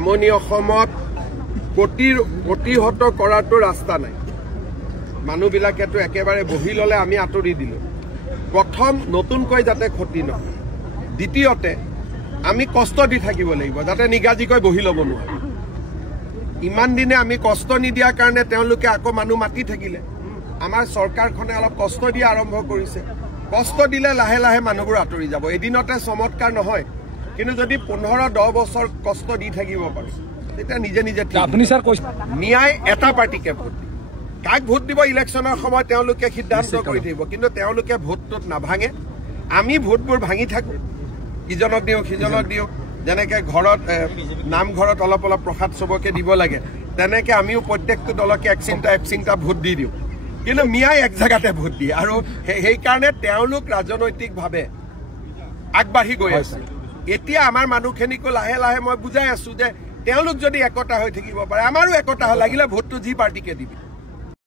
আমনি অসমত প্ৰতিহত কৰাটো ৰাস্তা নাই। মানুহবিলাকেতো একেবাৰে বহি ল'লে আমি আঁতৰি দিলো। প্ৰথম নতুনকৈ যাতে ক্ষতি নহয়, দ্বিতীয়তে আমি কষ্ট দি থাকিব লাগিব যাতে নিগাজিকৈ বহি ল'ব নোৱাৰে। ইমান দিনে আমি কষ্ট নিদিয়াৰ কাৰণে তেওঁলোকে আকৌ মানুহ মাতি থাকিলে। আমাৰ চৰকাৰখনে অলপ কষ্ট দিয়া আৰম্ভ কৰিছে। কষ্ট দিলে লাহে লাহে মানুহবোৰ আঁতৰি যাব। এদিনতে চমৎকাৰ নহয়, কিন্তু যদি 15-10 বছৰ কষ্ট দি থাকিব পাৰো তেতিয়া নিজে নিজে আপুনি স্যাৰ কৈছে ন্যায় এটা পাৰ্টিকে ভোট দিব। কাক ভোট দিব ইলেকশ্যনৰ সময়ত তেওঁলোকে সিদ্ধান্ত কৰি থাকিব, কিন্তু তেওঁলোকে ভোটটোত নাভাঙে। আমি ভোটবোৰ ভাঙি থাকো, ইজনক দিওঁ সিজনক দিওঁ। যেনেকে ঘৰত নামঘৰত অলপ অলপ প্ৰসাদ চবকে দিব লাগে, তেনেকে আমিও প্ৰত্যেকটো দলকে একচিংটা ভোট দি দিওঁ, কিন্তু মিয়াই এক জেগাতে ভোট দিয়ে। আৰু সেইকাৰণে তেওঁলোক ৰাজনৈতিকভাৱে আগবাঢ়ি গৈ আছে। এতিয়া আমাৰ মানুহখিনিকো লাহে লাহে মই বুজাই আছো যে তেওঁলোক যদি একতা হৈ থাকিব পাৰে, আমাৰো একতা লাগিলে ভোটটো যি পাৰ্টিকে দিবি।